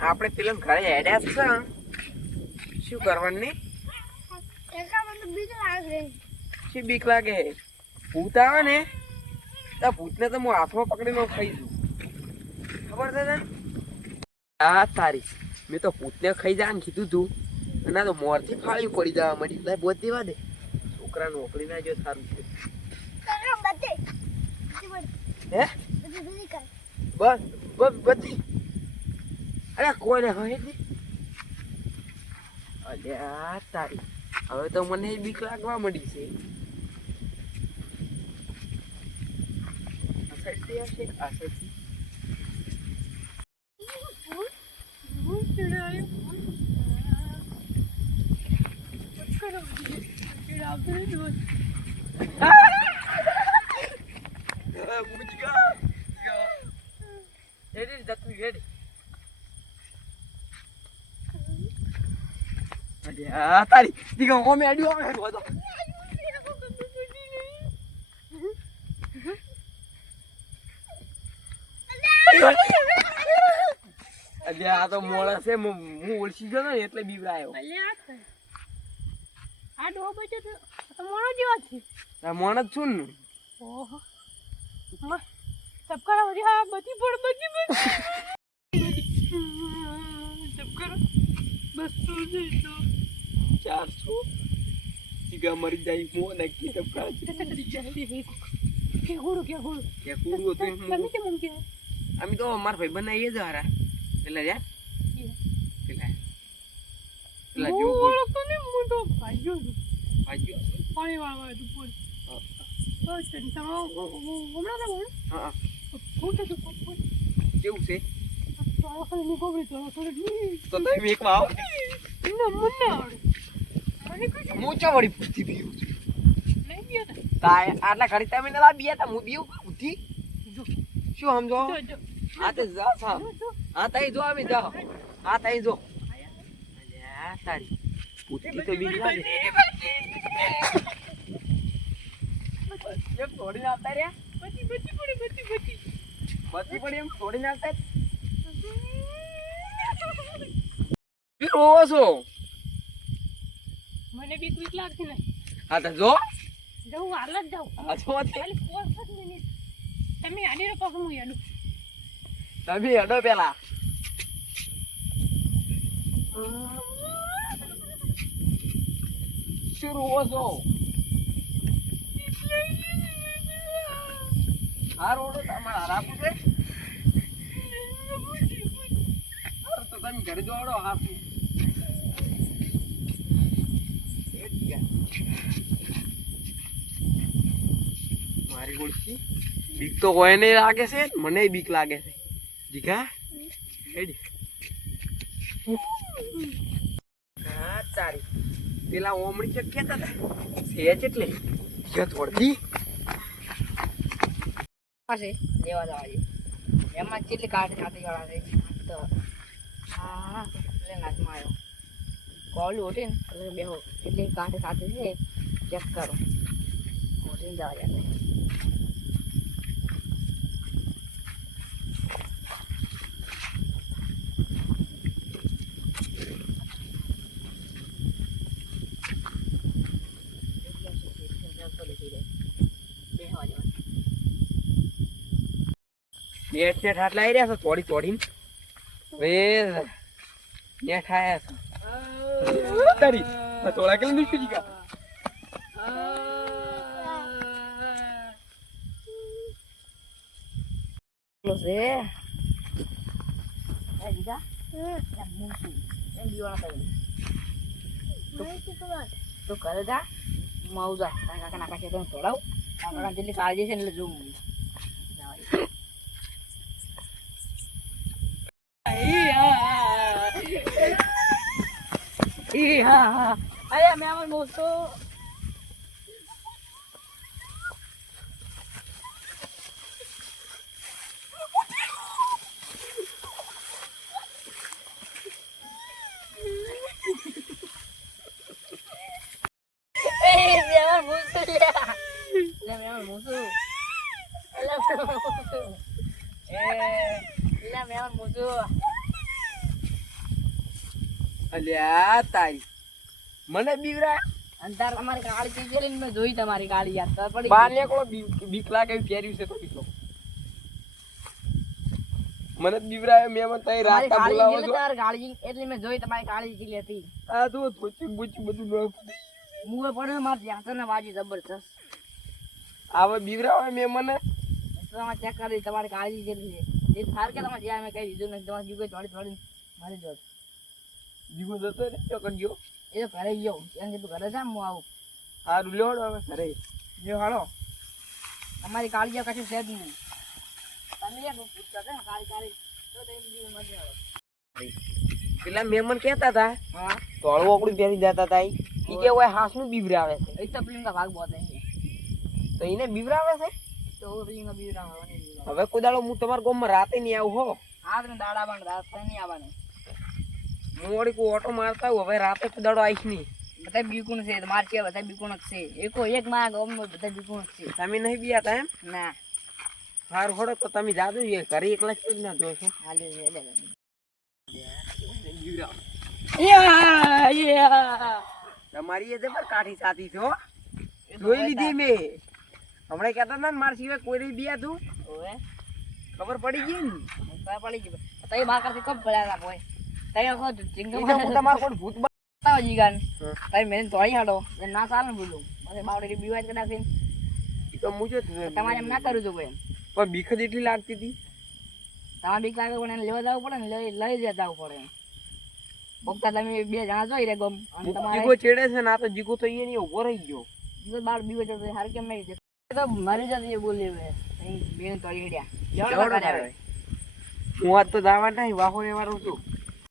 આપણે પેલા ઘરે હેડ્યા છે શું કરવાની શું બીક લાગે ભૂત આવે ને તો ભૂતને તો હું હાથમાં પકડીને ખાઈ દઉં ખબર છે તને આ તારી મેં તો ભૂતને ખાઈ જવાનું કીધું તું અને તો મોરથી ફાળી પડી જવા માંડી બોધ દેવા દે છોકરા નોકરી ના જો સારું છે હે બસ બસ બધી અરે કોઈને હોય ને અલ્યા તારી હવે તો મને બીક લાગવા મળી છે તારી દીકરા ઓમે આડ્યો આવે તો આ તો મોડા છે હું ઓળખી ગયો ને એટલે બીવરાયો આ ડો બચે તો મોણો જેવા છે આ મોણ જ છું ને ઓહો સબકરા વરી હા બધી પડ સબકરા બસ તો જઈ તો 400 ટીકા મરી જાય મો નક્કી સબકરા કે ગુરુ હતું તમે કેમ કે અમે તો માર ભાઈ બનાવીએ જ હારા પેલા જા પેલા જો કોને મુંડો ભાગ્યો પાણી વાળવા તું બોલ બસ તને તમારો હમણાં ના બોલ હા ફોટો તો કેવું છે તો આ ની ગોબરી તો તો તમે એક માં આવો ના મને આવડે મોચા વાળી પૂછતી પીયું નહીં ગયો તાય આટલા ઘડી તમે ના બીયા તા હું બીયું બુદ્ધિ શું સમજો આ તે જા સા આ તાઈ જો અમે જાઓ આ તાઈ જો અલ્યા તારી પૂછતી તો બીક લાગે એમ થોડી આવતા રે બચી પડી એમ થોડી આવતા ફિર ઓવો છો મને બીક લાગતી ને હા તો જો જાઉં હાલ જ જાઉં આ જો ખાલી 5 મિનિટ તમે આડી રો પાછું હું આડું તમે હેડો પેલા શું ઓવો છો આ રોડ તમારા રાખું છે તો તમે ઘરે જોડો હાથ મારી ઓળખી બીક તો કોઈ નહીં લાગે છે મને બીક લાગે છે દીકા હેડી હા તારી પેલા ઓમણી છે કેતા હતા છે એટલે કે થોડી પાસે લેવા જવા દે એમાં કેટલી કાઢી વાળા છે તો હા એટલે નાચમાં આવ્યો કોલ ઉઠીને એટલે બેહો એટલી કાંઠે સાથે છે ચેક કરો ઉઠીને જવા જાય નેટ નેટ હાથ લાવી રહ્યા છો તોડી તોડીને હવે નેટ આયા છે તારી તોડા કે નહીં પીજી કા છે એ દીધા એમ મૂકી એમ દીવાના કરી તો કરે જા માઉજા કાકા નાકા છે તો તોડાવ કાકા જેટલી કાળજી છે એટલે જોઉં અરે મેં আমার મોસો musuh. અલ્યા તારી મને બીવરા અને તાર તમારી કાળી ચીજ કરીને મેં જોઈ તમારી કાળી યાદ તો પડી બાર નીકળો બીક લાગે એવી પહેર્યું છે તો બીકો મને બીવરાય મેં મને તઈ રાત તમારી બોલાવો કાળી છો તાર કાળી એટલે મેં જોઈ તમારી કાળી ચીજ હતી આ તો ધોચી બોચી બધું ન મુએ પડ્યો માર ત્યાં ને વાજી જબરજસ્ત આવે બીવરાવે મેં મને તમારે ચેક કરી તમારી કાળી ચીજ છે એ સાર કે તમારે જ્યાં મેં કહી દીધું ને તમારે જીવ થોડી થોડી મારી જોત જીવો જતો રે તો કરજો એ તો ઘરે ગયો એમ કે તું ઘરે જા હું આવું હારું લેવડો હવે ઘરે જો હાલો તમારી કાળજી કશું છે જ નહીં તમે એક પૂછતા હતા ને કાળી કાળી તો તે બીજી મજા આવે પેલા મહેમાન કહેતા હતા હા તોળું આપડું પહેરી જતા હતા ઈ કે ઓય હાસ નું બીવરાવે છે એક તો પ્લિંગ ભાગ બહુ है તો એને બીવરાવે છે તો પ્લિંગ બીજ ના આવવાની હવે કોઈ દાડો હું તમારા ગામમાં રાતે નહીં આવું હો આ તો દાડા બન રાત નહીં આવવાનું હું વળી કોઈ ઓટો મારતા આવું હવે રાતે કોઈ દાડો આવીશ નહીં બધા બીકુણ છે માર છે બધા બીકુણ જ છે એકો એક માં ગામ બધા બીકુણ જ છે તમે નહીં બીયાતા એમ ના સારું ખોડો તો તમે જાદુ ઘરે એકલા જ ના જોશો હાલે લે તમારી એ જબર કાઠી સાથી છો જોઈ લીધી મેં હમણાં કહેતા હતા ને મારા સિવાય કોઈ બિયા તું ઓએ ખબર પડી ગઈ ને તો પડી ગઈ તઈ બા કરતી કબ પડ્યા હતા કોઈ તઈ આખો ચિંગમ ઈ તો હું તમારે કોઈ ભૂત બતાવો જીગાન તઈ મેં તોડી હાડો ના ચાલે ને બોલું મને બાવડી બીવાય કદાચ ઈ તો મુજો તમારે એમ ના કરું છું કોઈ પણ બીક જ એટલી લાગતી હતી તમારે બીક લાગે પણ એને લેવા જવું પડે ને લઈ જતા જવું પડે બગતા તમે બે જણા જોઈ રે ગમ અને તમારે જીગો ચેડે છે ને આ તો જીગો તો અહીંયા ઉભો રહી ગયો જીગો બાર બીવો જતો હાર કેમ નહીં જતો તો મરી જતી એ બોલી હવે બેન તોડી હેડ્યા હું આજ તો દાવા નહીં વાહો રહેવાનું છું